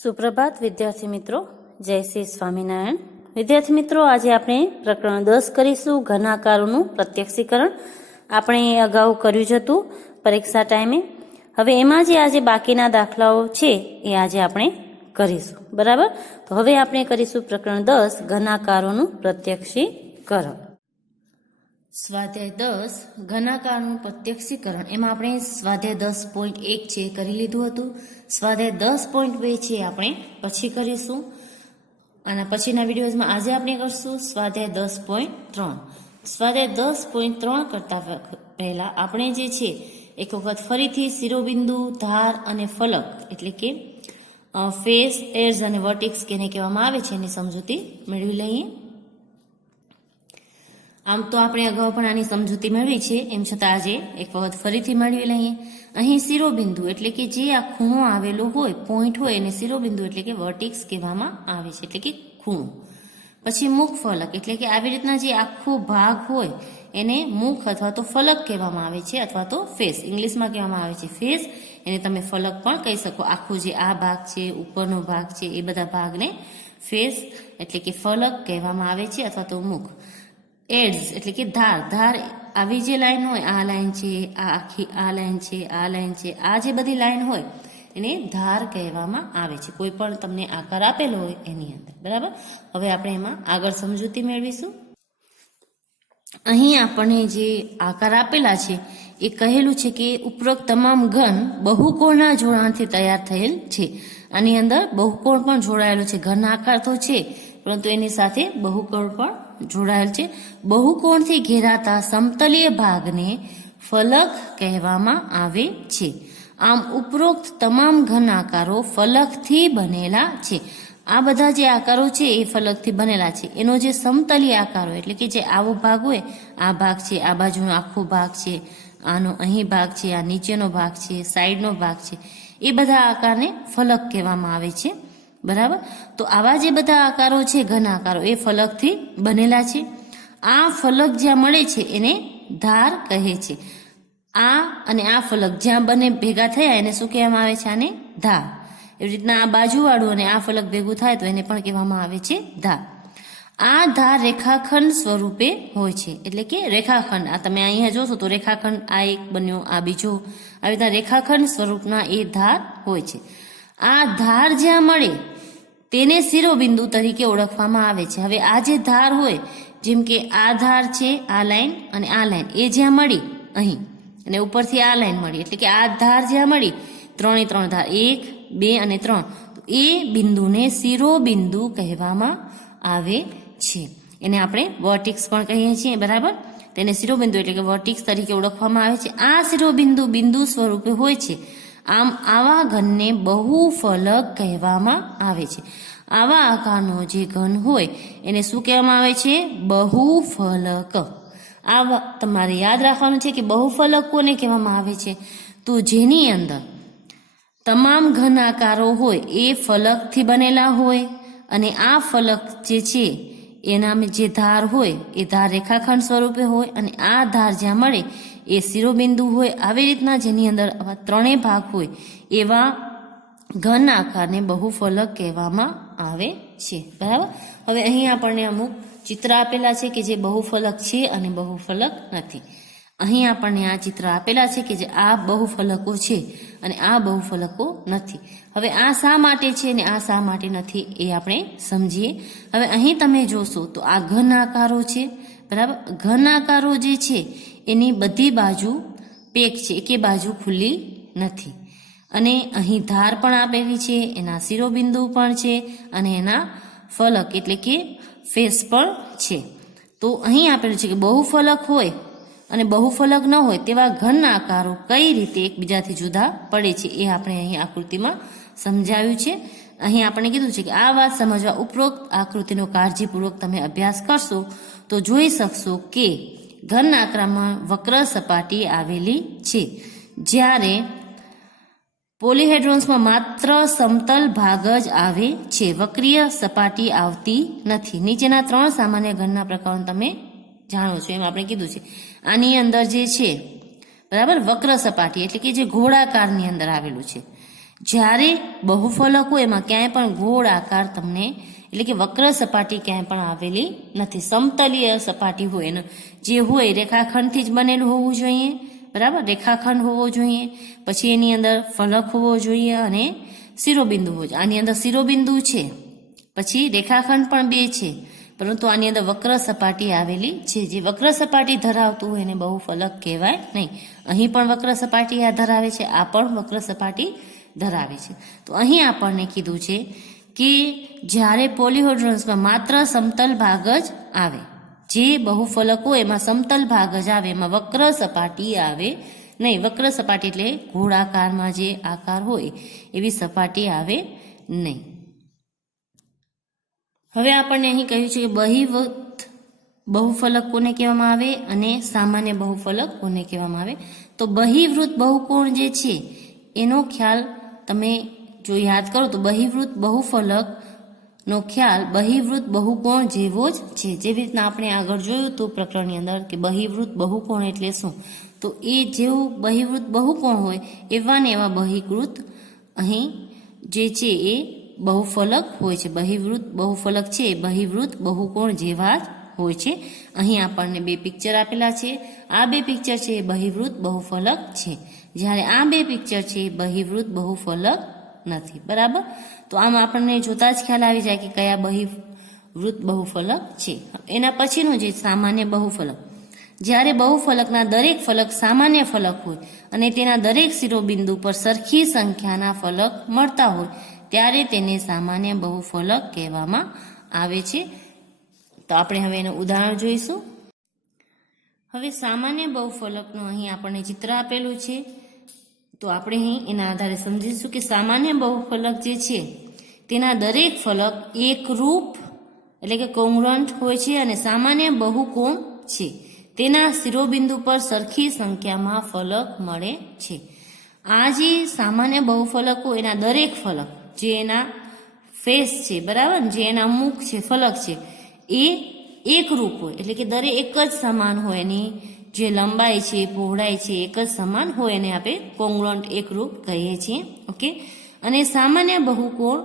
સુપ્રભાત વિદ્યાર્થી મિત્રો, જય શ્રી સ્વામિનારાયણ. વિદ્યાર્થી મિત્રો, આજે આપણે પ્રકરણ 10 કરીશું, ઘનાકારોનું પ્રત્યક્ષીકરણ. આપણે એ અગાઉ કર્યું જ હતું પરીક્ષા ટાઈમે. હવે એમાં જે આજે બાકીના દાખલાઓ છે એ આજે આપણે કરીશું, બરાબર. તો હવે આપણે કરીશું પ્રકરણ 10, ઘનાકારોનું પ્રત્યક્ષીકરણ. સ્વાધ્યાય 10 ઘનાકારનું પ્રત્યક્ષીકરણ. એમાં આપણે સ્વાધ્યાય 10.1 છે કરી લીધું હતું. સ્વાધ્યાય 10.2 છે આપણે પછી કરીશું. અને પછીના વિડીયોઝમાં આજે આપણે કરશું સ્વાધ્યાય 10.3. સ્વાધ્યાય 10.3 કરતા પહેલા આપણે જે છે એક વખત ફરીથી શિરોબિંદુ, ધાર અને ફલક એટલે કે ફેસ, એડ્સ અને વર્ટિક્સ કેને કહેવામાં આવે છે એની સમજૂતી મેળવી લઈએ. આમ તો આપણે અગાઉ પણ આની સમજૂતી મેળવી છે, એમ છતાં આજે એક વખત ફરીથી મેળવી લઈએ. અહીં શિરોબિંદુ એટલે કે જે આ ખૂણો આવેલો હોય, પોઈન્ટ હોય એને શિરોબિંદુ એટલે કે વર્ટિક્સ કહેવામાં આવે છે, એટલે કે ખૂણો. પછી મુખ ફલક એટલે કે આવી રીતના જે આખો ભાગ હોય એને મુખ અથવા તો ફલક કહેવામાં આવે છે, અથવા તો ફેસ ઇંગ્લિશમાં કહેવામાં આવે છે ફેસ. એને તમે ફલક પણ કહી શકો. આખું જે આ ભાગ છે, ઉપરનો ભાગ છે, એ બધા ભાગને ફેસ એટલે કે ફલક કહેવામાં આવે છે, અથવા તો મુખ. એડ્સ એટલે કે ધાર. ધાર આવી જે લાઈન હોય, આ લાઈન છે, આ આખી આ લાઈન છે, આ લાઈન છે, આ જે બધી લાઈન હોય એને ધાર કહેવામાં આવે છે, કોઈ પણ તમને આકાર આપેલો હોય એની અંદર, બરાબર. હવે આપણે એમાં આગળ સમજૂતી મેળવીશું. અહીં આપણને જે આકાર આપેલા છે એ કહેલું છે કે ઉપરોક્ત તમામ ઘન બહુકોણના જોડાણથી તૈયાર થયેલ છે. આની અંદર બહુકોણ પણ જોડાયેલું છે. ઘન આકાર તો છે પરંતુ એની સાથે બહુકોણ પણ જોડાયેલ છે. બહુકોણથી ઘેરાતા સમતલીય ભાગને ફલક કહેવામાં આવે છે. આમ ઉપરોક્ત તમામ ઘન આકારો ફલકથી બનેલા છે. આ બધા જે આકારો છે એ ફલકથી બનેલા છે. એનો જે સમતલીય આકારો એટલે કે જે આવો ભાગ હોય, આ ભાગ છે, આ બાજુનો આખો ભાગ છે, આનો અહીં ભાગ છે, આ નીચેનો ભાગ છે, સાઈડનો ભાગ છે, એ બધા આકારને ફલક કહેવામાં આવે છે, બરાબર. તો આવા જે બધા આકારો છે, ઘન આકારો, એ ફલકથી બનેલા છે. આ ફલક જ્યાં મળે છે એને ધાર કહે છે. આ અને આ ફલક જ્યાં બંને ભેગા થયા એને શું કહેવામાં આવે છે? આને ધાર. એવી રીતના આ બાજુવાળું અને આ ફલક ભેગું થાય તો એને પણ કહેવામાં આવે છે ધાર. આ ધાર રેખાખંડ સ્વરૂપે હોય છે, એટલે કે રેખાખંડ. આ તમે અહીંયા જોશો તો રેખાખંડ આ એક બન્યો, આ બીજો, આવી રીતના રેખાખંડ સ્વરૂપના એ ધાર હોય છે. આ ધાર જ્યાં મળે તેને શિરોબિંદુ તરીકે ઓળખવામાં આવે છે. હવે આ જે ધાર હોય, જેમ કે આ ધાર છે, આ લાઈન અને આ લાઈન, એ જ્યાં મળી અહીં અને ઉપરથી આ લાઈન મળી, એટલે કે આ ધાર જ્યાં મળી, 3 ધાર, 1, 2 અને 3, તો એ બિંદુને શિરોબિંદુ કહેવામાં આવે છે. એને આપણે વર્ટિક્સ પણ કહીએ છીએ, બરાબર. તેને શિરોબિંદુ એટલે કે વર્ટિક્સ તરીકે ઓળખવામાં આવે છે. આ શિરોબિંદુ બિંદુ સ્વરૂપે હોય છે. આમ આવા ઘનને બહુફલક કહેવામાં આવે છે. આવા આકારનો જે ઘન હોય એને શું કહેવામાં આવે છે? બહુફલક. આ તમારે યાદ રાખવાનું છે કે બહુફલક કોને કહેવામાં આવે છે? તો જેની અંદર તમામ ઘન આકારો હોય એ ફલકથી બનેલા હોય, અને આ ફલક જે છે એના જે ધાર હોય એ ધાર રેખાખંડ સ્વરૂપે હોય, અને આ ધાર જ્યાં મળે એ શિરોબિંદુ હોય. આવી રીતના જેની અંદર આવા ત્રણેય ભાગ હોય એવા ઘન આકારને બહુફલક કહેવામાં આવે છે, બરાબર. હવે અહીં આપણને અમુક ચિત્ર આપેલા છે કે જે બહુફલક છે અને બહુફલક નથી. અહીં આપણને આ ચિત્ર આપેલા છે કે જે આ બહુફલકો છે અને આ બહુફલકો નથી. હવે આ શા માટે છે અને આ શા માટે નથી એ આપણે સમજીએ. હવે અહીં તમે જોશો તો આ ઘન આકારો છે, બરાબર. ઘન આકારો જે છે એની બધી બાજુ પેક છે, એકે બાજુ ખુલ્લી નથી. અને અહીં ધાર પણ આપેલી છે, એના શિરોબિંદુ પણ છે, અને એના ફલક એટલે કે ફેસ પણ છે. તો અહીં આપેલું છે કે બહુફલક હોય અને બહુફલક ન હોય તેવા ઘન આકારો કઈ રીતે એકબીજાથી જુદા પડે છે એ આપણે અહીં આકૃતિમાં સમજાવ્યું છે. અહીં આપણે કીધું છે કે આ વાત સમજવા ઉપરોક્ત આકૃતિનો કાળજીપૂર્વક તમે અભ્યાસ કરશો તો જોઈ શકશો કે ઘન આકારમાં વક્ર સપાટી આવેલી છે, જ્યારે પોલીહેડ્રોન્સમાં માત્ર સમતલ ભાગ જ આવે છે, વક્રીય સપાટી આવતી નથી. નીચેના 3 સામાન્ય ઘનના પ્રકારો તમે જાણો છો એમ આપણે કીધું છે. આની અંદર જે છે, બરાબર, વક્ર સપાટી એટલે કે જે ગોળાકારની અંદર આવેલું છે, જ્યારે બહુફલક હોય એમાં ક્યાંય પણ ગોળ આકાર તમને એટલે કે વક્ર સપાટી ક્યાંય પણ આવેલી નથી. સમતલીય સપાટી હોય એનો જે હોય રેખાખંડથી જ બનેલું હોવું જોઈએ, બરાબર, રેખાખંડ હોવો જોઈએ, પછી એની અંદર ફલક હોવો જોઈએ અને શિરોબિંદુ હોવો જોઈએ. આની અંદર શિરોબિંદુ છે, પછી રેખાખંડ પણ બે છે, પરંતુ આની અંદર વક્ર સપાટી આવેલી છે. જે વક્ર સપાટી ધરાવતું હોય એને બહુફલક કહેવાય નહીં. અહીં પણ વક્ર સપાટી આ ધરાવે છે, આ પણ વક્ર સપાટી ધરાવે છે. તો અહીં આપણને કીધું છે કે જ્યારે પોલિહેડ્રોન્સમાં માત્ર સમતલ ભાગ જ આવે, જે બહુફલક હોય એમાં સમતલ ભાગ જ આવે, એમાં વક્ર સપાટી આવે નહીં. વક્ર સપાટી એટલે ગોળાકારમાં જે આકાર હોય એવી સપાટી આવે નહીં. હવે આપણને અહીં કહ્યું છે કે બહિર્વૃત્ત બહુફલક કોને કહેવામાં આવે અને સામાન્ય બહુફલક કોને કહેવામાં આવે. તો બહિર્વૃત્ત બહુકોણ જે છે એનો ખ્યાલ તમે જો યાદ કરો તો બહિર્વૃત્ત બહુફલકનો ખ્યાલ બહિર્વૃત્ત બહુકોણ જેવો જ છે. જેવી રીતના આપણે આગળ જોયું હતું પ્રકરણની અંદર કે બહિર્વૃત્ત બહુકોણ એટલે શું, તો એ જેવું બહિર્વૃત્ત બહુકોણ હોય એવા ને એવા બહિર્વૃત્ત અહીં જે છે એ બહુફલક હોય છે. બહિર્વૃત્ત બહુફલક છે એ બહિર્વૃત્ત બહુકોણ જેવા જ હોય છે. અહીં આપણને બે પિક્ચર આપેલા છે. આ બે પિક્ચર છે એ બહિર્વૃત્ત બહુફલક છે, જ્યારે આ બે પિક્ચર છે એ બહિર્વૃત્ત બહુફલક નથી. બરાબર, તો આમ આપણને જોતા જ ખ્યાલ આવી જાય કે કયા બહિર્વૃત્ત બહુફલક છે. એના પછીનું જે સામાન્ય બહુફલક, જ્યારે બહુફલકના દરેક ફલક સામાન્ય ફલક હોય અને તેના દરેક શિરોબિંદુ પર સરખી સંખ્યાના ફલક મળતા હોય ત્યારે તેને સામાન્ય બહુફલક કહેવામાં આવે છે. તો આપણે હવે એનું ઉદાહરણ જોઈશું. હવે સામાન્ય બહુફલકનું અહીં આપણને ચિત્ર આપેલું છે, તો આપણે અહીં એના આધારે સમજીશું કે સામાન્ય બહુફલક જે છે તેના દરેક ફલક એકરૂપ એટલે કે કોંગ્રુઅન્ટ હોય છે અને સામાન્ય બહુકોણ છે. તેના શિરોબિંદુ પર સરખી સંખ્યામાં ફલક મળે છે. આ જે સામાન્ય બહુફલકો એના દરેક ફલક જે એના ફેસ છે, બરાબર, જે એના મુખ છે, ફલક છે, એ એકરૂપ હોય એટલે કે દરેક એક જ સમાન હોય, એની જે લંબાઈ છે, પહોળાઈ છે એક જ સમાન હોય, એને આપણે કોંગ્રુઅન્ટ એકરૂપ કહીએ છીએ. ઓકે, અને સામાન્ય બહુકોણ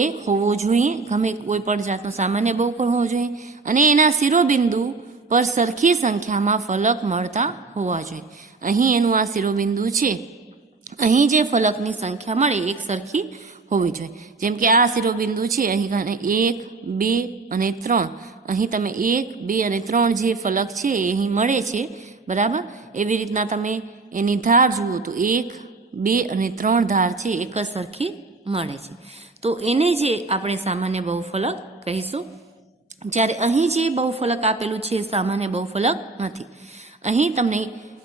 એ હોવો જોઈએ, ગમે કોઈ પણ જાતનો સામાન્ય બહુકોણ હોવો જોઈએ, અને એના શિરોબિંદુ પર સરખી સંખ્યામાં ફલક મળતા હોવા જોઈએ. અહીં એનું આ શિરોબિંદુ છે, અહીં જે ફલકની સંખ્યા મળે એક સરખી હોવી જોઈએ. જેમ કે આ શિરોબિંદુ છે, અહીં 1, 2 અને 3, અહીં તમે 1, 2 અને 3 જે ફલક છે એ અહીં મળે છે, બરાબર. એવી રીતના તમે એની ધાર જુઓ તો 1, 2 અને 3 ધાર છે એક જ સરખી મળે છે. તો એને જે આપણે સામાન્ય બહુફલક કહીશું. જ્યારે અહીં જે બહુફલક આપેલું છે સામાન્ય બહુફલક નથી. અહીં તમને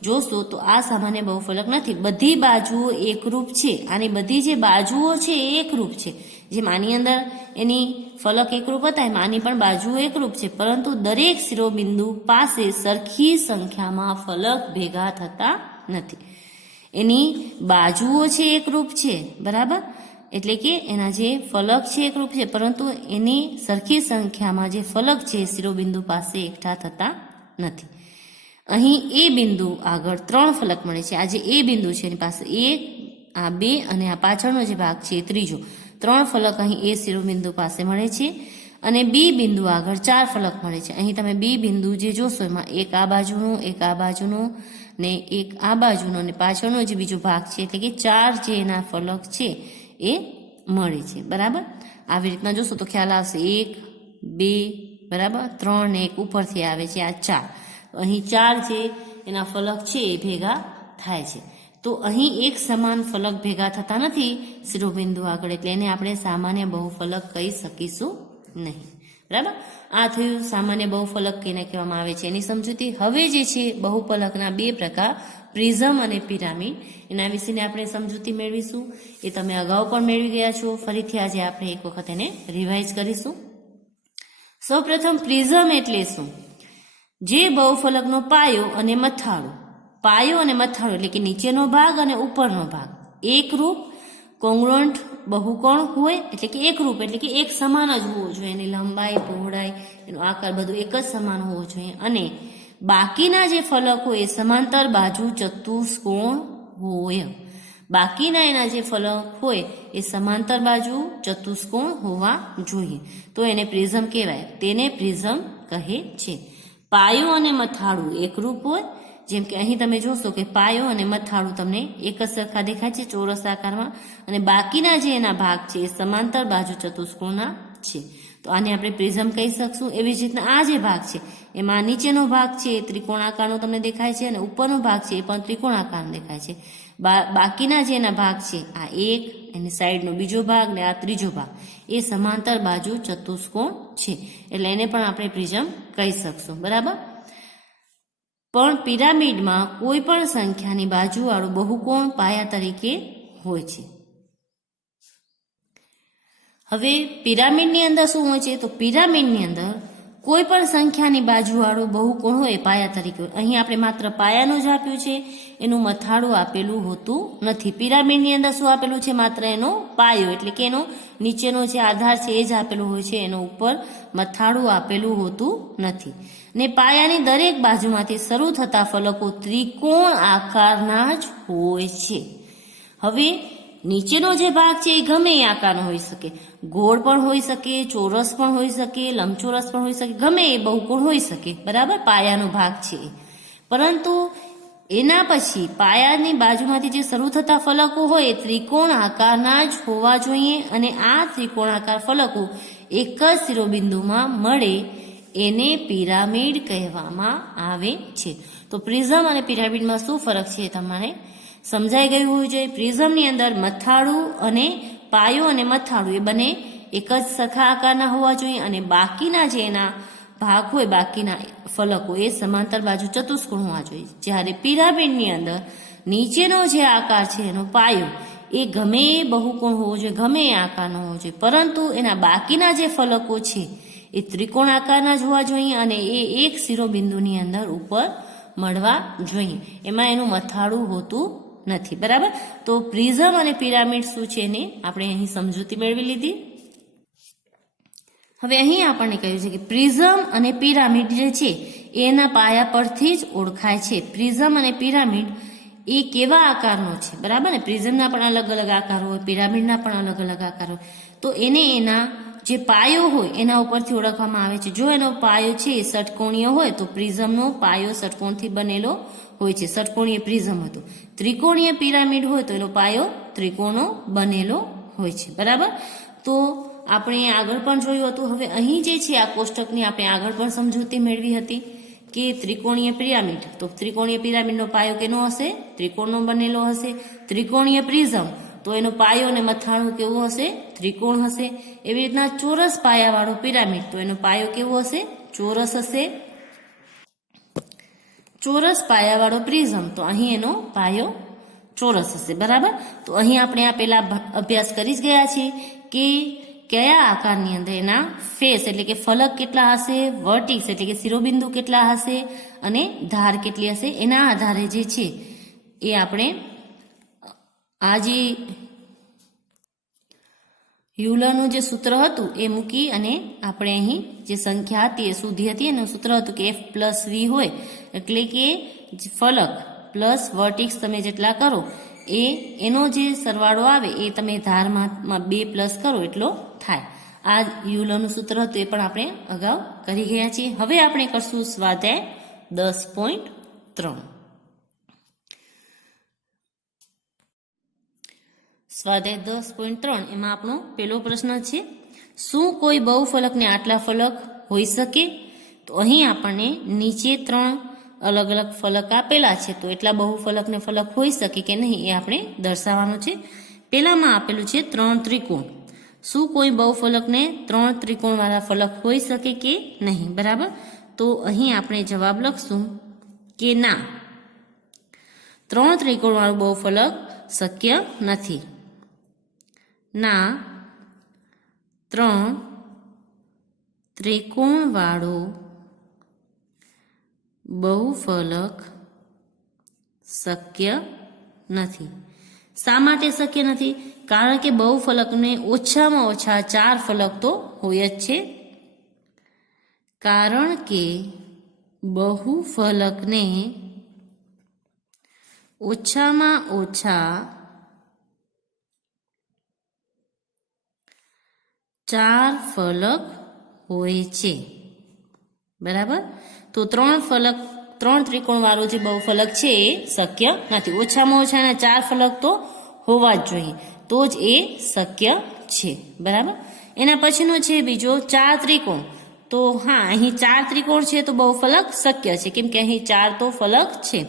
જોશો તો આ સામાન્ય બહુફલક નથી. બધી બાજુઓ એકરૂપ છે, આની બધી જે બાજુઓ છે એ એકરૂપ છે. જેમ આની અંદર એની ફલક એકરૂપ હતા એમ આની પણ બાજુઓ એકરૂપ છે, પરંતુ દરેક શિરોબિંદુ પાસે સરખી સંખ્યામાં ફલક ભેગા થતા નથી. એની બાજુઓ છે એકરૂપ છે, બરાબર, એટલે કે એના જે ફલક છે એકરૂપ છે, પરંતુ એની સરખી સંખ્યામાં જે ફલક છે શિરોબિંદુ પાસે એકઠા થતા નથી. અહીં એ બિંદુ આગળ 3 ફલક મળે છે. આ જે એ બિંદુ છે એની પાસે 1, આ 2 અને આ પાછળનો જે ભાગ છે એ ત્રીજો, 3 ફલક અહીં એ શિરોબિંદુ પાસે મળે છે. અને બી બિંદુ આગળ 4 ફલક મળે છે. અહીં તમે બી બિંદુ જે જોશો એમાં એક આ બાજુનું, એક આ બાજુનું ને એક આ બાજુનો અને પાછળનો જે બીજો ભાગ છે એટલે કે 4 જે એના ફલક છે એ મળે છે, બરાબર. આવી રીતના જોશો તો ખ્યાલ આવશે. 1, 2, બરાબર, 3 ને એક ઉપરથી આવે છે આ 4. અહીં 4 જે એના ફલક છે એ ભેગા થાય છે. તો અહીં એક સમાન ફલક ભેગા થતા નથી શિરોબિંદુ આગળ, એટલે એને આપણે સામાન્ય બહુફલક કહી શકીશું નહીં, બરાબર. આ થયું સામાન્ય બહુફલક કેને કહેવામાં આવે છે એની સમજૂતી. હવે જે છે બહુફલકના 2 પ્રકાર, પ્રિઝમ અને પિરામિડ, એના વિશેની આપણે સમજૂતી મેળવીશું. એ તમે અગાઉ પણ મેળવી ગયા છો, ફરીથી આજે આપણે એક વખત એને રિવાઇઝ કરીશું. સૌપ્રથમ પ્રિઝમ એટલે શું? જે બહુફલકનો પાયો અને મથાળું, પાયો અને મથાળું એટલે કે નીચેનો ભાગ અને ઉપરનો ભાગ એકરૂપ કોંગ્રુઅન્ટ બહુકોણ હોય, એટલે કે એકરૂપ એટલે કે એક સમાન જ હોવો જોઈએ, એની લંબાઈ, પહોળાઈ, એનો આકાર બધું એક જ સમાન હોવો જોઈએ, અને બાકીના જે ફલક હોય એ સમાંતર બાજુ ચતુષ્કોણ હોય. બાકીના એના જે ફલક હોય એ સમાંતર બાજુ ચતુષ્કોણ હોવા જોઈએ, તો એને પ્રિઝમ કહેવાય. તેને પ્રિઝમ કહે છે. પાયો અને મથાળું એકરૂપ હોય, જેમ કે અહીં તમે જોશો કે પાયો અને મથાળું તમને એક જ સરખા દેખાય છે ચોરસ આકારમાં, અને બાકીના જે એના ભાગ છે એ સમાંતર બાજુ ચતુષ્કોણના છે, તો આને આપણે પ્રિઝમ કહી શકશું. એવી જ રીતના આ જે ભાગ છે એમાં નીચેનો ભાગ છે એ ત્રિકોણાકારનો તમને દેખાય છે, અને ઉપરનો ભાગ છે એ પણ ત્રિકોણાકારનો દેખાય છે. બાકીના જે એના ભાગ છે આ એક, એની સાઈડનો બીજો ભાગ ને આ ત્રીજો ભાગ એ સમાંતર બાજુ ચતુષ્કોણ છે, એટલે એને પણ આપણે પ્રિઝમ કહી શકશું. બરાબર. પણ પિરામિડમાં કોઈ પણ સંખ્યાની બાજુવાળું બહુકોણ પાયા તરીકે હોય છે. હવે પિરામિડની અંદર શું હોય છે, તો પિરામિડની અંદર કોઈ પણ સંખ્યાની બાજુવાળું બહુકોણ હોય પાયા તરીકે હોય. અહીં આપણે માત્ર પાયાનું જ આપ્યું છે, એનું મથાળું આપેલું હોતું નથી. પિરામિડની અંદર શું આપેલું છે, માત્ર એનો પાયો, એટલે કે એનો નીચેનો જે આધાર છે એ જ આપેલો હોય છે, એનો ઉપર મથાળું આપેલું હોતું નથી. ને પાયાની દરેક બાજુમાંથી શરૂ થતા ફલકો ત્રિકોણ આકારના જ હોય છે. હવે નીચેનો જે ભાગ છે એ ગમે એ આકારનો હોઈ શકે, ગોળ પણ હોઈ શકે, ચોરસ પણ હોઈ શકે, લંબચોરસ પણ હોઈ શકે, ગમે એ બહુકોણ હોઈ શકે. બરાબર. પાયાનો ભાગ છે, પરંતુ એના પછી પાયાની બાજુમાંથી જે શરૂ થતા ફલકો હોય એ ત્રિકોણ આકારના જ હોવા જોઈએ, અને આ ત્રિકોણાકાર ફલકો એક જ શિરોબિંદુમાં મળે એને પિરામિડ કહેવામાં આવે છે. તો પ્રિઝમ અને પિરામિડમાં શું ફરક છે તમારે સમજાઈ ગયું હોવું જોઈએ. પ્રિઝમની અંદર મથાળું અને પાયો અને મથાળું એ બંને એક જ સરખા આકારના હોવા જોઈએ, અને બાકીના જે એના ભાગ હોય, બાકીના ફલકો એ સમાંતર બાજુ ચતુષ્કોણ હોવા જોઈએ. જ્યારે પિરામિડની અંદર નીચેનો જે આકાર છે એનો પાયો એ ગમે એ બહુકોણ હોવો જોઈએ, ગમે એ આકારનો હોવો જોઈએ, પરંતુ એના બાકીના જે ફલકો છે એ ત્રિકોણ આકારના જ હોવા જોઈએ, અને એ એક શિરોબિંદુની અંદર ઉપર મળવા જોઈએ. એમાં એનું મથાળું હોતું નથી. બરાબર. તો પ્રિઝમ અને પિરામિડ શું છે એને આપણે અહીં સમજૂતી મેળવી લીધી. હવે અહીં આપણને કહ્યું છે કે પ્રિઝમ અને પિરામિડ જે છે એના પાયા પરથી જ ઓળખાય છે. પ્રિઝમ અને પિરામિડ એ કેવા આકારનો છે. બરાબર ને. પ્રિઝમના પણ અલગ અલગ આકાર હોય, પિરામિડના પણ અલગ અલગ આકાર હોય, તો એને એના જે પાયો હોય એના ઉપરથી ઓળખવામાં આવે છે. જો એનો પાયો છે એ ષટકોણીય હોય તો પ્રિઝમનો પાયો ષટકોણથી બનેલો હોય છે, ષટકોણીય પ્રિઝમ હતો. ત્રિકોણીય પિરામિડ હોય તો એનો પાયો ત્રિકોણનો બનેલો હોય છે. બરાબર. તો આપણે આગળ પણ જોયું હતું. હવે અહીં જે છે આ કોષ્ટકની આપણે આગળ પણ સમજૂતી મેળવી હતી કે ત્રિકોણીય પિરામિડ, તો ત્રિકોણીય પિરામિડનો પાયો કેનો હશે, ત્રિકોણનો બનેલો હશે. ત્રિકોણીય પ્રિઝમ તો એનો પાયો અને મથાળું કેવું હશે, ત્રિકોણ હશે. એવી રીતના ચોરસ પાયાવાળો પિરામિડ તો એનો પાયો કેવો હશે, ચોરસ હશે. ચોરસ પાયાવાળો પ્રિઝમ તો અહીં એનો પાયો ચોરસ હશે. બરાબર. તો અહીં આપણે આ પેલા અભ્યાસ કરી જ ગયા છીએ કે કયા આકારની અંદર એના ફેસ એટલે કે ફલક કેટલા હશે, વર્ટિક્સ એટલે કે શિરોબિંદુ કેટલા હશે, અને ધાર કેટલી હશે, એના આધારે જે છે એ આપણે આ જે યુલરનું જે સૂત્ર હતું એ મૂકી અને આપણે અહીં જે સંખ્યા હતી એ શોધી હતી. એનું સૂત્ર હતું કે F+V હોય, એટલે કે ફલક પ્લસ વર્ટિક્સ તમે જેટલા કરો એનો જે સરવાળો આવે એ તમે ધારમાં 2+ કરો એટલો થાય. આ યુલરનું સૂત્ર હતું એ પણ આપણે અગાઉ કરી ગયા છીએ. હવે આપણે કરશું સ્વાધ્યાય 10.3. સ્વાધ્યાય 10.3 એમાં આપણો પહેલો પ્રશ્ન છે, શું કોઈ બહુફલકને આટલા ફલક હોઈ શકે? તો અહીં આપણને નીચે 3 અલગ અલગ ફલક આપેલા છે, તો એટલા બહુફલકને ફલક હોઈ શકે કે નહીં એ આપણે દર્શાવવાનું છે. પહેલામાં આપેલું છે 3 ત્રિકોણ. શું કોઈ બહુફલકને 3 ત્રિકોણવાળા ફલક હોઈ શકે કે નહીં? બરાબર. તો અહીં આપણે જવાબ લખશું કે ના, 3 ત્રિકોણવાળું બહુફલક શક્ય નથી. ના, 3 ત્રિકોણવાળો બહુફલક શક્ય નથી. શા માટે શક્ય નથી? કારણ કે બહુફલકને ઓછામાં ઓછા 4 ફલક તો હોય જ છે. કારણ કે બહુફલકને ઓછામાં ઓછા 4 ફલક હોય છે, બરાબર. તો 3 ત્રિકોણવાળો જે બહુફલક છે એ શક્ય નથી. ઓછામાં ઓછા એના 4 ફલક તો હોવા જ જોઈએ, તો જ એ શક્ય છે, બરાબર. એના પછીનો છે બીજો 4 ત્રિકોણ. તો હા, અહીં 4 ત્રિકોણ છે તો બહુફલક શક્ય છે, કેમ કે અહીં 4 તો ફલક છે.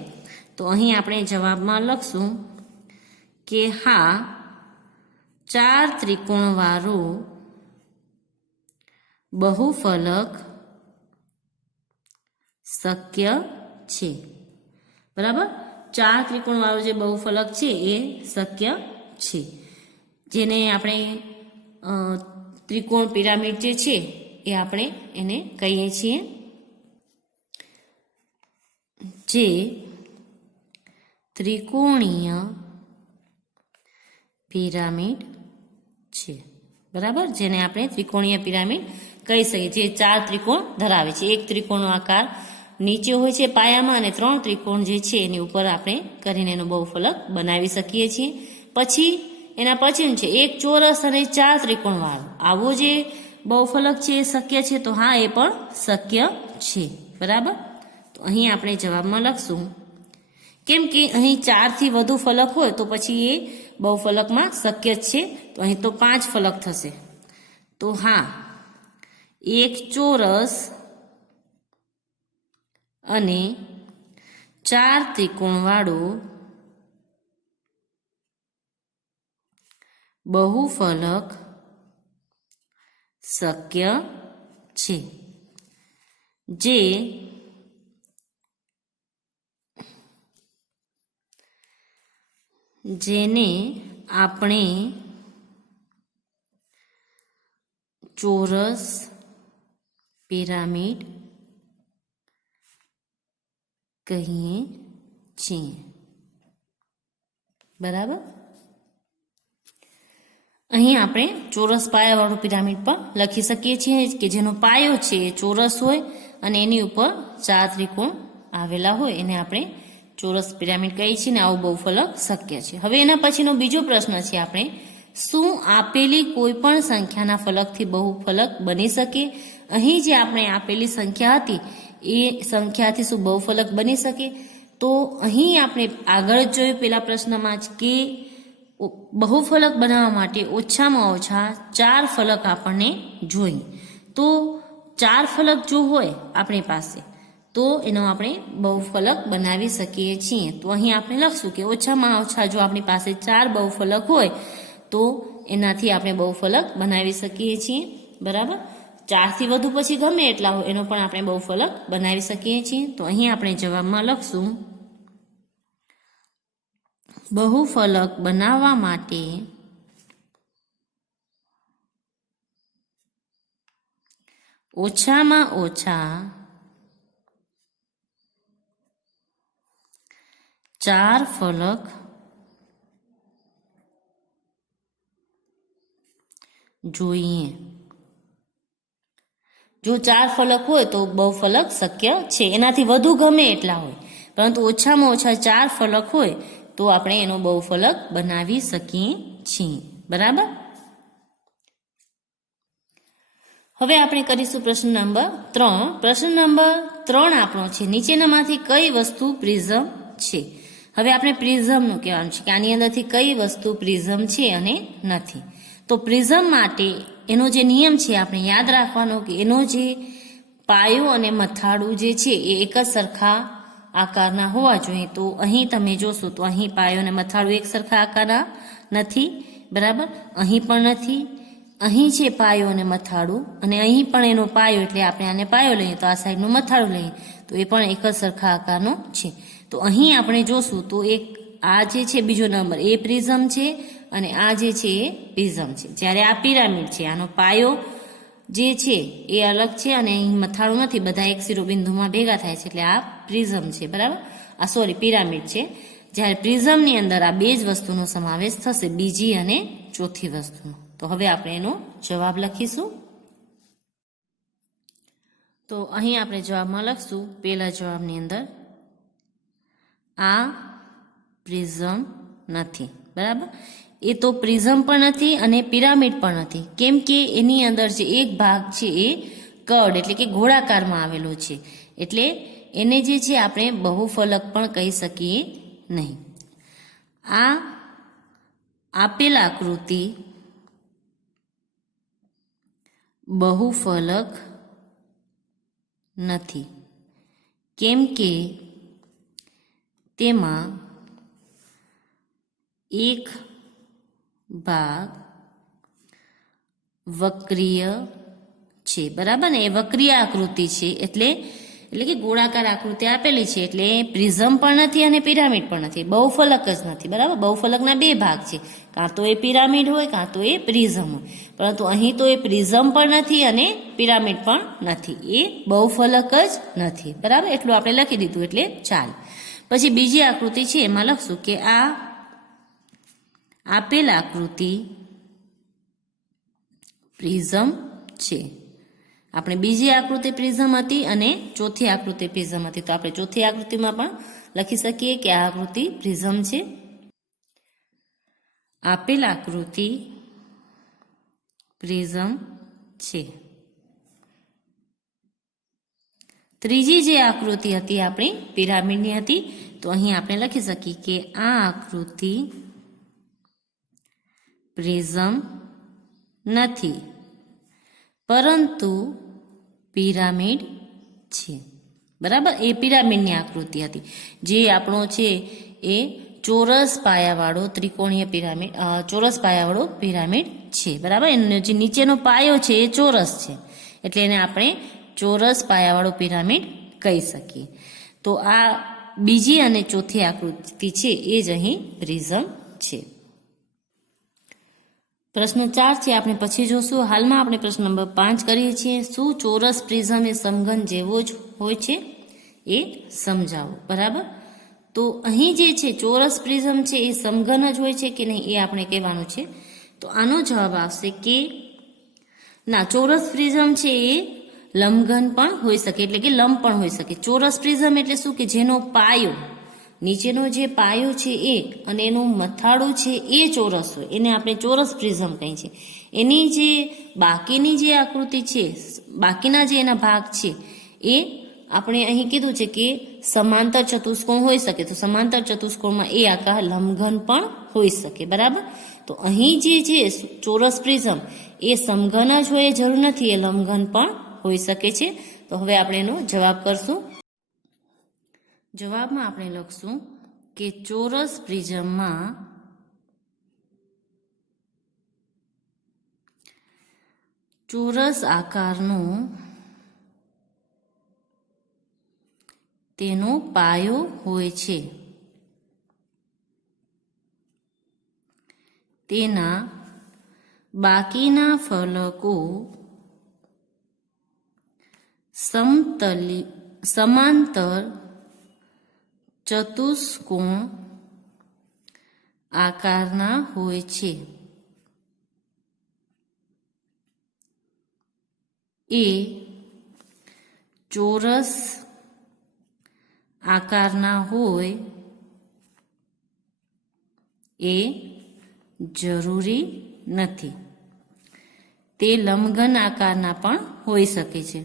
તો અહીં આપણે જવાબમાં લખશું કે હા, 4 ત્રિકોણવાળો બહુફલક શક્ય છે, બરાબર. 4 ત્રિકોણવાળો જે બહુફલક છે એ શક્ય છે, જેને આપણે ત્રિકોણ પિરામિડ જે છે એ આપણે એને કહીએ છીએ, જે ત્રિકોણીય પિરામિડ છે, બરાબર. જેને આપણે ત્રિકોણીય પિરામિડ કહી શકીએ, જે 4 ત્રિકોણ ધરાવે છે. એક ત્રિકોણનો આકાર નીચે હોય છે પાયામાં, અને 3 ત્રિકોણ જે છે એની ઉપર આપણે કરીને એનો બહુફલક બનાવી શકીએ છીએ. પછી એના પછીનું છે એક ચોરસ અને 4 ત્રિકોણવાળો. આવો જે બહુફલક છે એ શક્ય છે, તો હા, એ પણ શક્ય છે, બરાબર. તો અહીં આપણે જવાબમાં લખશું, કેમ કે અહીં 4 થી વધુ ફલક હોય તો પછી એ બહુફલકમાં શક્ય જ છે. તો અહીં તો 5 ફલક થશે. તો હા, એક ચોરસ અને 4 ત્રિકોણવાળો બહુફલક શક્ય છે, જેને આપણે ચોરસ પિરામિડ કહીએ છીએ, બરાબર. અહીં આપણે ચોરસ પાયાવાળું પિરામિડ પણ લખી શકીએ છીએ, કે જેનો પાયો છે એ ચોરસ હોય અને એની ઉપર 4 ત્રિકોણ આવેલા હોય, એને આપણે ચોરસ પિરામિડ કહીએ છીએ, ને આવું બહુફલક શક્ય છે. હવે એના પછીનો બીજો પ્રશ્ન છે આપણે, શું આપેલી કોઈ પણ સંખ્યાના ફલકથી બહુફલક બની શકે? અહીં જે આપણે આપેલી સંખ્યા હતી એ સંખ્યાથી શું બહુફલક બની શકે? તો અહીં આપણે આગળ જ જોયું પેલા પ્રશ્નમાં જ કે બહુફલક બનાવવા માટે ઓછામાં ઓછા 4 ફલક આપણને જોઈએ. તો 4 ફલક જો હોય આપણી પાસે, તો એનો આપણે બહુફલક બનાવી શકીએ છીએ. તો અહીં આપણે લખશું કે ઓછામાં ઓછા જો આપણી પાસે 4 બહુફલક હોય તો એનાથી આપણે બહુફલક બનાવી શકીએ છીએ, બરાબર. 4 થી વધુ પછી ગમે એટલા હોય એનો પણ આપણે બહુફલક બનાવી શકીએ છીએ. તો અહીં આપણે જવાબમાં લખશું, બહુફલક બનાવવા માટે ઓછામાં ઓછા 4 ફલક જોઈએ. જો 4 ફલક હોય તો બહુફલક શક્ય છે. એનાથી વધુ ગમે એટલા હોય, પરંતુ ઓછામાં ઓછા 4 ફલક હોય તો આપણે એનો બહુફલક બનાવી શકીએ છીએ, બરાબર. હવે આપણે કરીશું પ્રશ્ન નંબર 3. પ્રશ્ન નંબર 3 આપણો છે, નીચેનામાંથી કઈ વસ્તુ પ્રિઝમ છે? હવે આપણે પ્રિઝમનું કહેવાનું છે કે આની અંદરથી કઈ વસ્તુ પ્રિઝમ છે અને નથી. તો પ્રિઝમ માટે એનો જે નિયમ છે આપણે યાદ રાખવાનો કે એનો જે પાયો અને મથાળું જે છે એ એક જ સરખા આકારના હોવા જોઈએ. તો અહીં તમે જોશો તો અહીં પાયો અને મથાળું એક સરખા આકારના નથી, બરાબર. અહીં પણ નથી. અહીં છે પાયો અને મથાળું, અને અહીં પણ એનો પાયો, એટલે આપણે આને પાયો લઈએ તો આ સાઈડનું મથાળું લઈએ તો એ પણ એક જ સરખા આકારનો છે. તો અહીં આપણે જોશું તો એક આ જે છે બીજો નંબર એ પ્રિઝમ છે, અને આ જે છે એ પ્રિઝમ છે. જ્યારે આ પિરામિડ છે, આનો પાયો જે છે એ અલગ છે અને અહીં મથાળું નથી, બધા એક શિરોબિંદુમાં ભેગા થાય છે, એટલે આ પ્રિઝમ છે, બરાબર. આ પિરામિડ છે. જ્યારે પ્રિઝમની અંદર આ બે જ વસ્તુનો સમાવેશ થશે, બીજી અને ચોથી વસ્તુનો. તો હવે આપણે એનો જવાબ લખીશું. તો અહીં આપણે જવાબમાં લખશું, પહેલા જવાબની અંદર આ પ્રિઝમ નથી, બરાબર. એ તો પ્રિઝમ પણ નથી અને પિરામિડ પણ નથી, કેમ કે એની અંદર જે એક ભાગ છે એ કર્ડ એટલે કે ગોળાકારમાં આવેલો છે, એટલે એને જે છે આપણે બહુફલક પણ કહી શકીએ નહીં. આ આપેલ આકૃતિ બહુફલક નથી, કેમ કે તેમાં એક ભાગ વક્રીય છે, બરાબર ને. એ વક્રીય આકૃતિ છે, એટલે કે ગોળાકાર આકૃતિ આપેલી છે, એટલે પ્રિઝમ પણ નથી અને પિરામિડ પણ નથી, બહુફલક જ નથી, બરાબર. બહુફલકના બે ભાગ છે, કાં તો એ પિરામિડ હોય કાં તો એ પ્રિઝમ હોય, પરંતુ અહીં તો એ પ્રિઝમ પણ નથી અને પિરામિડ પણ નથી, એ બહુફલક જ નથી, બરાબર. એટલું આપણે લખી દીધું એટલે ચાલે. પછી બીજી આકૃતિ છે, એમાં લખશું કે આ આપેલ આકૃતિ પ્રિઝમ છે. આપણે બીજી આકૃતિ પ્રિઝમ હતી અને ચોથી આકૃતિ પ્રિઝમ હતી, તો આપણે ચોથી આકૃતિમાં પણ લખી શકીએ કે આ આકૃતિ પ્રિઝમ છે. આપેલ આકૃતિ પ્રિઝમ છે. ત્રીજી જે આકૃતિ હતી આપણી પિરામિડની હતી, તો અહીં આપણે લખી શકીએ કે આ આકૃતિ પ્રિઝમ નથી, પરંતુ પિરામિડ છે, બરાબર. એ પિરામિડની આકૃતિ હતી, જે આપણો છે એ ચોરસ પાયાવાળો ત્રિકોણીય પિરામિડ, ચોરસ પાયાવાળો પિરામિડ છે, બરાબર. એનો જે નીચેનો પાયો છે એ ચોરસ છે, એટલે એને આપણે ચોરસ પાયાવાળો પિરામિડ કહી શકીએ. તો આ બીજી અને ચોથી આકૃતિ છે એ જ અહીં પ્રિઝમ છે. પ્રશ્ન 4 છે, આપણે પછી જોશું. હાલમાં આપણે પ્રશ્ન નંબર 5 કરીએ છીએ. શું ચોરસ પ્રિઝમ એ સમઘન જેવો જ હોય છે? એ સમજાવો, બરાબર. તો અહીં જે છે ચોરસ પ્રિઝમ છે એ સમઘન જ હોય છે કે નહીં એ આપણે કહેવાનું છે. તો આનો જવાબ આવશે કે ના, ચોરસ પ્રિઝમ છે એ લંબઘન પણ હોઈ શકે, એટલે કે લંબ પણ હોઈ શકે. ચોરસ પ્રિઝમ એટલે શું કે જેનો પાયો, નીચેનો જે પાયો છે એ અને એનું મથાળું છે એ ચોરસ હોય, એને આપણે ચોરસ પ્રિઝમ કહીએ છીએ. એની જે બાકીની જે આકૃતિ છે, બાકીના જે એના ભાગ છે એ આપણે અહીં કીધું છે કે સમાંતર ચતુષ્કોણ હોઈ શકે, તો સમાંતર ચતુષ્કોણમાં એ આકાર લંબઘન પણ હોઈ શકે, બરાબર. તો અહીં જે છે ચોરસ પ્રિઝમ એ સમઘન જ હોય એ જરૂર નથી, એ લંબઘન પણ હોઈ શકે છે. તો હવે આપણે એનો જવાબ કરશું. જવાબમાં આપણે લખશું કે ચોરસ પ્રિઝમમાં ચોરસ આકારનો તેનો પાયો હોય છે, તેના બાકીના ફલકો સમાંતર ચતુષ્કોણ આકારના હોય છે. એ ચોરસ આકારના હોય એ જરૂરી નથી, તે લંબઘન આકારના પણ હોઈ શકે છે.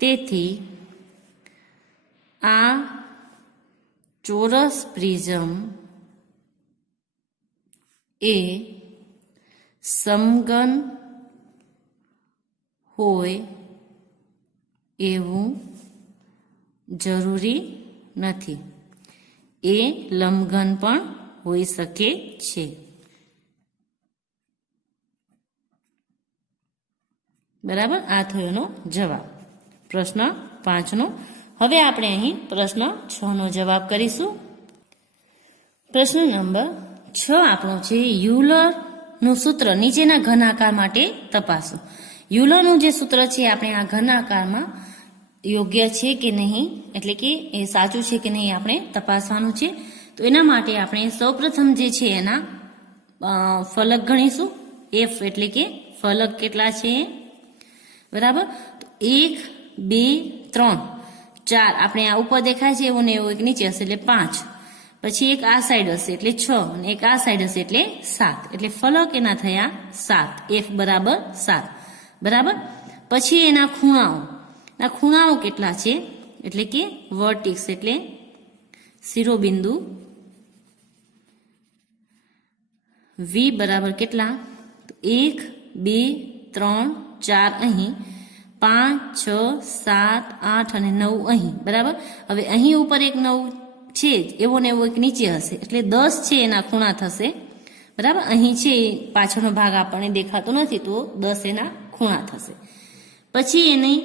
તેથી આ ચોરસ પ્રિઝમ એ સમઘન હોય એવું જરૂરી નથી, એ લંબઘન પણ હોઈ શકે છે, બરાબર. આ થયો એનો જવાબ પ્રશ્ન 5નો. હવે આપણે અહીં પ્રશ્ન 6નો જવાબ કરીશું. પ્રશ્ન નંબર 6 આપણો છે યુલરનું સૂત્ર નીચેના ઘનાકાર માટે તપાસો. યુલરનું જે સૂત્ર છે આપણે આ ઘનાકારમાં યોગ્ય છે કે નહીં, એટલે કે એ સાચું છે કે નહીં આપણે તપાસવાનું છે. તો એના માટે આપણે સૌપ્રથમ જે છે એના ફલક ગણીશું. એફ એટલે કે ફલક કેટલા છે, બરાબર. તો 1, 2 3 4 આપણે આ ઉપર દેખાય છે એવું ને એવું એક નીચે હશે એટલે 5, પછી એક આ સાઈડ હશે એટલે 6 અને એક આ સાઈડ હશે એટલે 7, એટલે ફલક એના થયા 7, f બરાબર 7, બરાબર. પછી એના ખૂણાઓ કેટલા છે એટલે કે વર્ટિક્સ એટલે શિરોબિંદુ v બરાબર કેટલા, 1 2 3 4 અહીં, 5 6 7 8 અને 9 અહીં, બરાબર. હવે અહીં ઉપર એક 9 છે જ, એવો ને એવો એક નીચે હશે એટલે 10 છે એના ખૂણા થશે, બરાબર. અહીં છે પાછળનો ભાગ આપણને દેખાતો નથી તો 10 એના ખૂણા થશે. પછી એની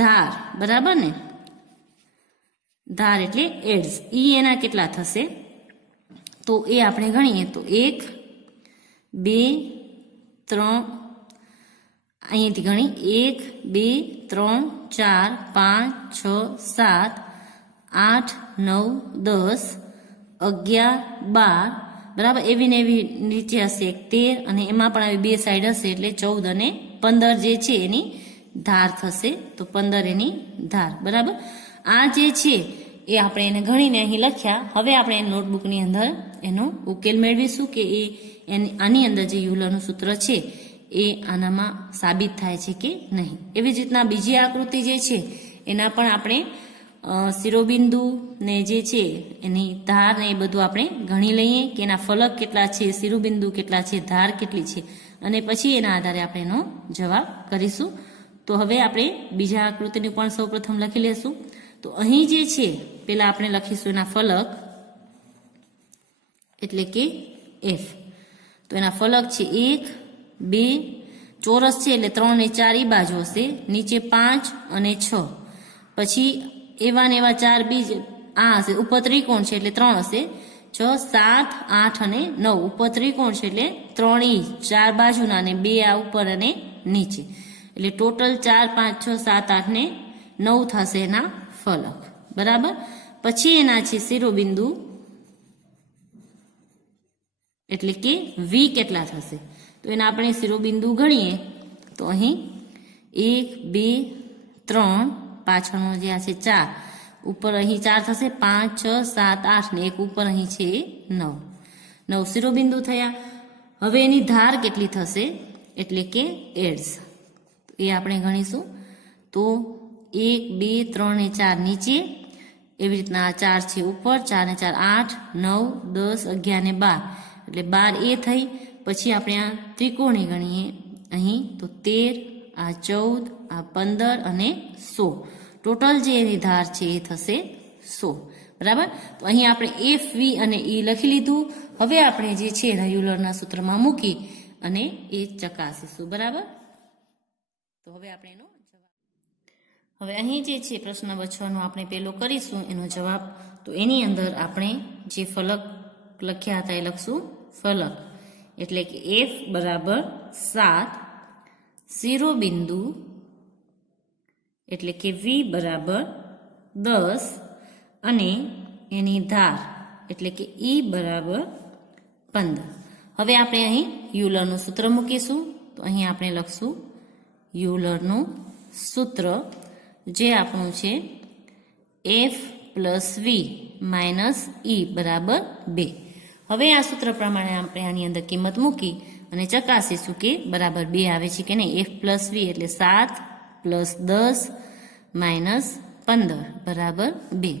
ધાર, બરાબર ને, ધાર એટલે એડ્સ, ઈ એના કેટલા થશે તો એ આપણે ગણીએ તો 1 2 3, અહીંયાથી ગણી 1 2 3 4 5 6 7 8 9 10 11 12, બરાબર. એવી ને એવી નીચે હશે એક 13 અને એમાં પણ આવી બે સાઈડ હશે એટલે 14 અને 15 જે છે એની ધાર થશે, તો 15 એની ધાર, બરાબર. આ જે છે એ આપણે એને ગણીને અહીં લખ્યા. હવે આપણે નોટબુકની અંદર એનો ઉકેલ મેળવીશું કે આની અંદર જે યુલરનું સૂત્ર છે એ આનામાં સાબિત થાય છે કે નહીં. એવી જ રીતના બીજી આકૃતિ જે છે એના પણ આપણે શિરોબિંદુ ને જે છે એની ધાર ને એ બધું આપણે ગણી લઈએ કે એના ફલક કેટલા છે, શિરોબિંદુ કેટલા છે, ધાર કેટલી છે, અને પછી એના આધારે આપણે એનો જવાબ કરીશું. તો હવે આપણે બીજા આકૃતિને પણ સૌ પ્રથમ લખી લેશું. તો અહીં જે છે પેલા આપણે લખીશું એના ફલક એટલે કે f. તો એના ફલક છે 1 2, ચોરસ છે એટલે 3 ને 4 એ બાજુ હશે, નીચે 5 અને 6, પછી એવા ને એવા 4 બીજ આ હશે, ઉપર ત્રિકોણ છે એટલે 3 હશે, 6 7 8 અને 9, ઉપર ત્રિકોણ છે એટલે 3 ઈ 4 બાજુના અને 2 આ ઉપર અને નીચે, એટલે ટોટલ 4 5 6 7 8 ને 9 થશે એના ફલક, બરાબર. પછી એના છે શિરોબિંદુ એટલે કે v કેટલા થશે તો એના આપણે શિરોબિંદુ ગણીએ તો અહીં 1 2 3, પાછળનો જે આ છે 4, ઉપર અહીં 4 થશે, 5 6 7 8 ને એક ઉપર અહીં છે 9 શિરોબિંદુ થયા. હવે એની ધાર કેટલી થશે એટલે કે એડ્સ, એ આપણે ગણીશું. તો 1 2 3 ને 4 નીચે, એવી રીતના 4 છે ઉપર, 4 ને 4 8 9 10 11 ને 12, એટલે 12 એ થઈ. પછી આપણે આ ત્રિકોણી ગણીએ અહીં તો 13, આ 14, આ 15 અને 16, ટોટલ જે એની ધાર છે એ થશે 16, બરાબર. તો અહીં આપણે એફ વી અને ઈ લખી લીધું. હવે આપણે જે છે એના યુલરના સૂત્રમાં મૂકી અને એ ચકાસીશું, બરાબર. તો હવે આપણે એનો જવાબ, હવે અહીં જે છે પ્રશ્ન નંબર 6 નો આપણે પેલો કરીશું એનો જવાબ. તો એની અંદર આપણે જે ફલક લખ્યા હતા એ લખશું ફલક એટલે કે f બરાબર 7, શિરોબિંદુ એટલે કે v બરાબર 10 અને એની ધાર એટલે કે e બરાબર 15. હવે આપણે અહીં યુલરનું સૂત્ર મૂકીશું. તો અહીં આપણે લખશું યુલરનું સૂત્ર જે આપણું છે f plus v minus e બરાબર 2. હવે આ સૂત્ર પ્રમાણે આપણે આની અંદર કિંમત મૂકી અને ચકાસીશું કે બરાબર 2 આવે છે કે નહીં. f પ્લસ v એટલે 7 પ્લસ 10 માઇનસ 15 બરાબર 2,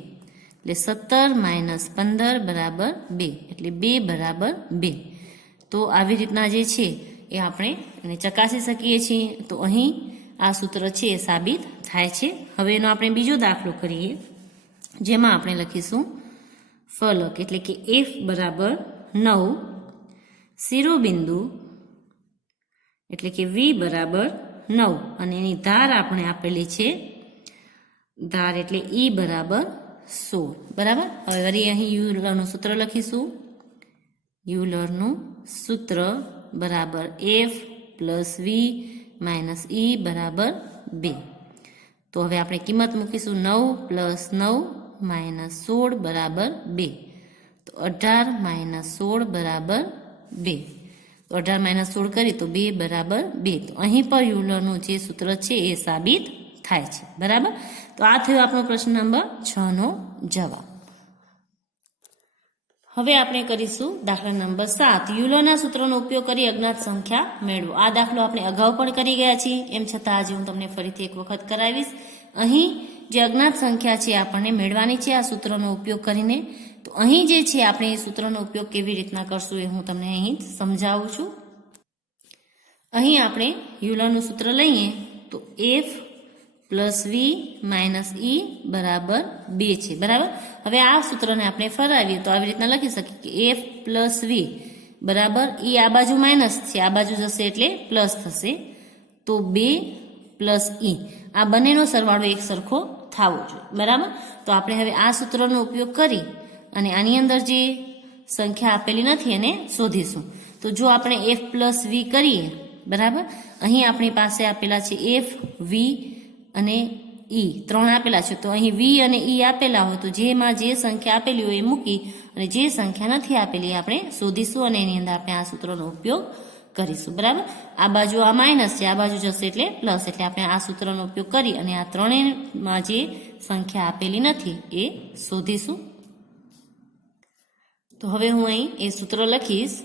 એટલે 17 માઇનસ 15 બરાબર 2, એટલે 2 બરાબર 2. તો આવી રીતના જે છે એ આપણે એને ચકાસી શકીએ છીએ. તો અહીં આ સૂત્ર છે એ સાબિત થાય છે. હવે એનો આપણે બીજો દાખલો કરીએ જેમાં આપણે લખીશું ફલક એટલે કે f બરાબર 9, શિરોબિંદુ એટલે કે v બરાબર 9 અને એની ધાર આપણે આપેલી છે, ધાર એટલે e બરાબર 16, બરાબર. હવે વળી અહીં યુલરનું સૂત્ર લખીશું. યુલરનું સૂત્ર બરાબર f plus v minus e બરાબર 2. તો હવે આપણે કિંમત મૂકીશું 9 પ્લસ 9 માઇનસ 16 બરાબર 2. તો 18 માઇનસ 16 બરાબર 2. તો 18 માઇનસ 16 કરી તો 2 બરાબર 2. તો અહીં પર યુલરનું જે સૂત્ર છે એ સાબિત થાય છે. બરાબર, તો આ થયો આપણો પ્રશ્ન નંબર 6 નો જવાબ. હવે આપણે કરીશું દાખલા નંબર 7. યુલરના સૂત્રનો ઉપયોગ કરી અજ્ઞાત સંખ્યા મેળવો. આ દાખલો આપણે અગાઉ પણ કરી ગયા છીએ, એમ છતાં આજે હું તમને ફરીથી એક વખત કરાવીશ. અહીં જે અજ્ઞાત સંખ્યા છે આપણને મેળવાની છે આ સૂત્રનો ઉપયોગ કરીને. તો અહીં જે છે આપણે એ સૂત્રનો ઉપયોગ કેવી રીતના કરશું એ હું તમને અહીં સમજાવું છું. અહીં આપણે યુલરનું સૂત્ર લઈએ તો f પ્લસ વી માઇનસ ઈ બરાબર 2 છે. બરાબર, હવે આ સૂત્રને આપણે ફરાવીએ તો આવી રીતના લખી શકીએ કે f પ્લસ વી બરાબર ઈ આ બાજુ માઇનસ છે, આ બાજુ જશે એટલે પ્લસ થશે, તો 2 પ્લસ ઈ આ બંનેનો સરવાળો એક સરખો થવો જોઈએ. બરાબર, તો આપણે હવે આ સૂત્રનો ઉપયોગ કરી અને આની અંદર જે સંખ્યા આપેલી નથી એને શોધીશું. તો જો આપણે f પ્લસ વી કરીએ, બરાબર, અહીં આપણી પાસે આપેલા છે f વી અને ઈ 3 આપેલા છે. તો અહીં વી અને ઈ આપેલા હોય તો જેમાં જે સંખ્યા આપેલી હોય એ મૂકી અને જે સંખ્યા નથી આપેલી આપણે શોધીશું અને એની અંદર આપણે આ સૂત્રનો ઉપયોગ કરીશું. બરાબર, આ બાજુ આ માઇનસ છે, આ બાજુ જશે એટલે પ્લસ, એટલે આપણે આ સૂત્રનો ઉપયોગ કરી અને આ ત્રણેયમાં જે સંખ્યા આપેલી નથી એ શોધીશું. તો હવે હું અહીં એ સૂત્ર લખીશ,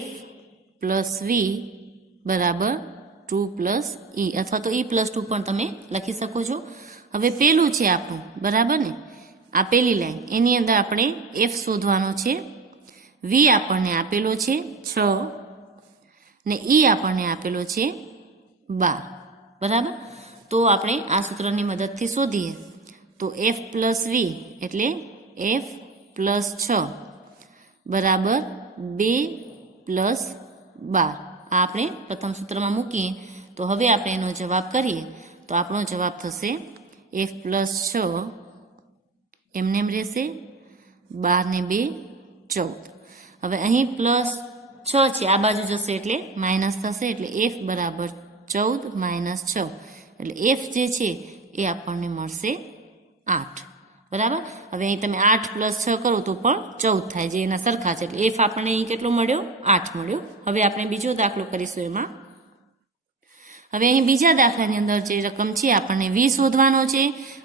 f પ્લસ વી બરાબર 2 પ્લસ ઈ, અથવા તો ઈ પ્લસ 2 પણ તમે લખી શકો છો. હવે પેલું છે આપણું, બરાબર ને, આ પેલી લાઈન એની અંદર આપણે f શોધવાનો છે. વી આપણને આપેલો છે 6 ને ઈ આપણને આપેલો છે 12. બરાબર, તો આપણે આ સૂત્રની મદદથી શોધીએ તો f પ્લસ વી એટલે f પ્લસ 6 બરાબર 2 પ્લસ 12. આ આપણે પ્રથમ સૂત્રમાં મૂકીએ તો હવે આપણે એનો જવાબ કરીએ તો આપણો જવાબ થશે f પ્લસ 6 એમને એમ રહેશે, 12 ને 2 14. હવે અહીં પ્લસ 6 છે, આ બાજુ જશે એટલે માઇનસ થશે, એટલે f બરાબર 14 માઇનસ 6 એટલે f જે છે એ આપણને મળશે 8. બરાબર, હવે અહીં તમે 8 પ્લસ 6 કરો તો પણ 14 થાય, જે એના સરખા છે, એટલે f આપણને અહીં કેટલો મળ્યો 8 મળ્યો. હવે આપણે બીજો દાખલો કરીશું એમાં. હવે અહીં બીજા દાખલાની અંદર જે રકમ છે આપણને વી શોધવાનો છે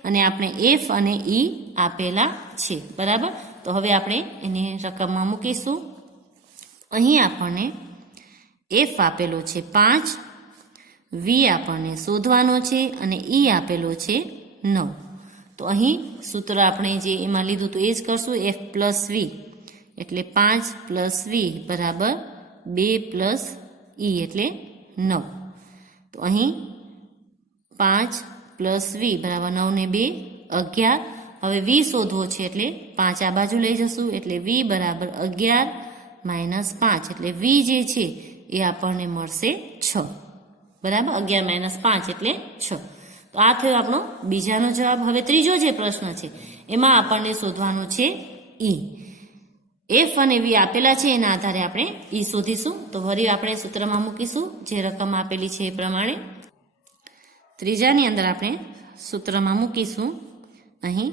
અને આપણે f અને ઈ આપેલા છે. બરાબર, તો હવે આપણે એને રકમમાં મૂકીશું. અહીં આપણને f આપેલો છે 5, વી આપણને શોધવાનો છે અને ઈ આપેલો છે 9. તો અહીં સૂત્ર આપણે જે એમાં લીધું તો એ જ કરશું, f પ્લસ વી એટલે 5 પ્લસ વી બરાબર 2 પ્લસ ઈ એટલે 9. તો અહીં 5 પ્લસ વી બરાબર 9 ને 2 11. હવે વી શોધવો છે એટલે 5 આ બાજુ લઈ જશું, એટલે વી બરાબર 11 માઇનસ 5 એટલે વી જે છે એ આપણને મળશે 6. બરાબર, 11 માઇનસ 5 એટલે 6. તો આ થયો આપણો બીજાનો જવાબ. હવે ત્રીજો જે પ્રશ્ન છે એમાં આપણને શોધવાનું છે ઈ. f અને v આપેલા છે એના આધારે આપણે ઈ શોધીશું. તો વળી આપણે સૂત્રમાં મૂકીશું જે રકમ આપેલી છે એ પ્રમાણે. ત્રીજાની અંદર આપણે સૂત્રમાં મૂકીશું. અહીં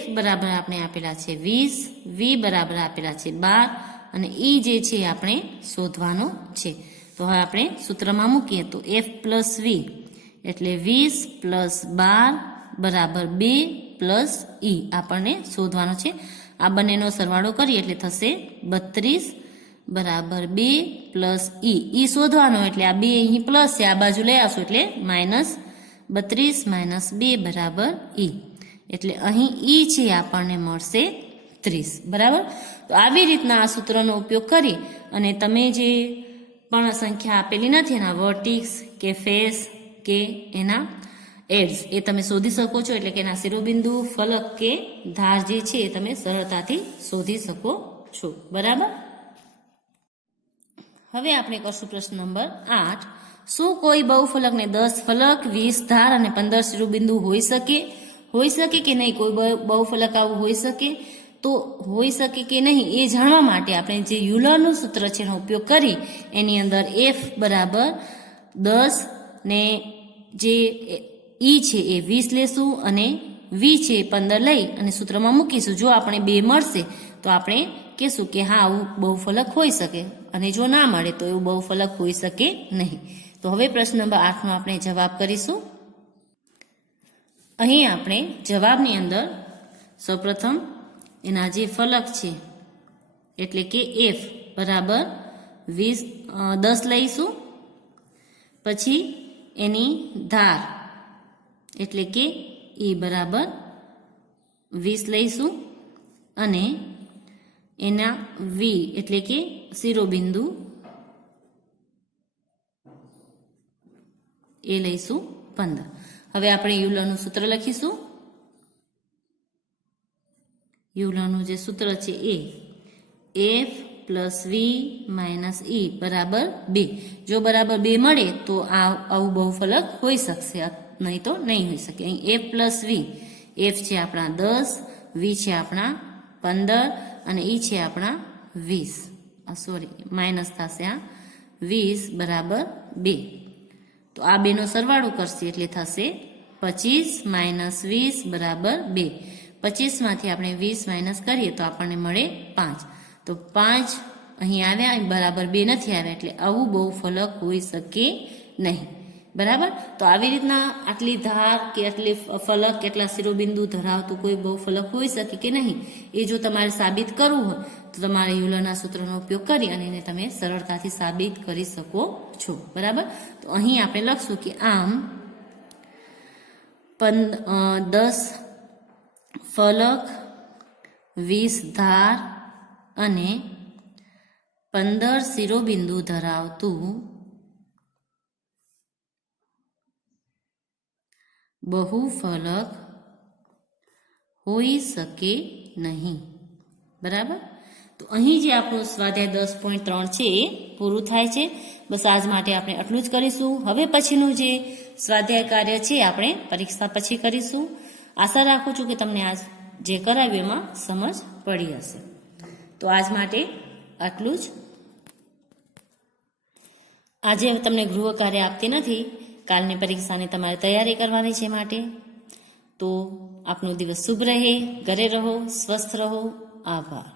f બરાબર આપણે આપેલા છે 20, v બરાબર આપેલા છે 12 અને ઈ જે છે આપણે શોધવાનો છે. તો હવે આપણે સૂત્રમાં મૂકીએ તો f પ્લસ વી એટલે 20 પ્લસ 12 બરાબર 2 પ્લસ ઈ આપણને શોધવાનો છે. આ બંનેનો સરવાળો કરીએ એટલે થશે 32 બરાબર 2 પ્લસ ઈ શોધવાનો, એટલે આ 2 અહીં પ્લસ છે, આ બાજુ લઈ આવશું એટલે માઇનસ 32 માઇનસ 2 બરાબર ઈ, એટલે અહીં ઈ છે આપણને મળશે 30. બરાબર, તો આવી રીતના આ સૂત્રનો ઉપયોગ કરી અને તમે જે પણ સંખ્યા આપેલી નથી એના વર્ટિક્સ કે ફેસ કે એના એડ્સ એ તમે શોધી શકો છો, એટલે કે એના શિરોબિંદુ, ફલક કે ધાર જે છે એ તમે સરળતાથી શોધી શકો છો. બરાબર, હવે આપણે કરશું પ્રશ્ન નંબર 8. શું કોઈ બહુફલકને 10 ફલક, 20 ધાર અને 15 શિરોબિંદુ હોઈ શકે કે નહીં? કોઈ બહુફલક આવું હોઈ શકે? તો હોઈ શકે કે નહીં એ જાણવા માટે આપણે જે યુલરનું સૂત્ર છે એનો ઉપયોગ કરી એની અંદર f બરાબર 10 ને જે ઈ છે એ 20 લેશું અને વી છે 15 લઈ અને સૂત્રમાં મૂકીશું. જો આપણે 2 મળશે તો આપણે કહેશું કે હા આવું બહુફલક હોઈ શકે, અને જો ના મળે તો એવું બહુફલક હોઈ શકે નહીં. તો હવે પ્રશ્ન નંબર 8નો આપણે જવાબ કરીશું. અહીં આપણે જવાબની અંદર સૌપ્રથમ એના જે ફલક છે એટલે કે f બરાબર 10 લઈશું. પછી એની ધાર એટલે કે e બરાબર 20 લઈશું અને એના v એટલે કે શિરોબિંદુ એ લઈશું 15. હવે આપણે યુલરનું સૂત્ર લખીશું. યુલરનું જે સૂત્ર છે એ f plus v minus e બરાબર 2. જો બરાબર 2 મળે તો આવું બહુફલક હોઈ શકશે, નહીં તો નહીં હોઈ શકે. અહીં f પ્લસ v, f છે આપણા 10, v છે આપણા 15 અને e છે આપણા 20. માઇનસ થશે આ 20 બરાબર 2. તો આ બેનો સરવાળો કરશે એટલે થશે 25 માઇનસ 20 બરાબર 2. 25 માંથી આપણે 20 માઇનસ કરીએ તો આપણને મળે 5. તો 5 અહીં આવ્યા, બરાબર 2 નથી આવ્યા, એટલે આવું બહુફલક હોઈ શકે નહીં. બરાબર. તો આવી રીતના આટલી ધાર કે આટલી ફલક કેટલા શિરોબિંદુ ધરાવતું કોઈ બહુફલક હોઈ શકે કે નહીં, એ જો તમારે સાબિત કરવું હોય તો તમારે યુલરના સૂત્રનો ઉપયોગ કરી અને એને તમે સરળતાથી સાબિત કરી શકો છો. બરાબર. તો અહીં આપણે લખશું કે આમ 10 ફલક, 20 ધાર અને 15 શિરોબિંદુ ધરાવતું બહુફલક હોઈ શકે નહીં. બરાબર. તો અહીં જે આપણું સ્વાધ્યાય 10.3 છે એ પૂરું થાય છે. બસ આજ માટે આપણે આટલું જ કરીશું. હવે પછીનું જે સ્વાધ્યાય કાર્ય છે આપણે પરીક્ષા પછી કરીશું. આશા રાખું છું કે તમને આજ જે કરાવ્યું એમાં સમજ પડી હશે. તો આજ માટે આટલું જ. આજે તમને ગૃહ કાર્ય આપતી નથી, કાલની પરીક્ષાની તમારે તૈયારી કરવાની છે માટે. તો આપનો દિવસ શુભ રહે, ઘરે રહો, સ્વસ્થ રહો. આભાર.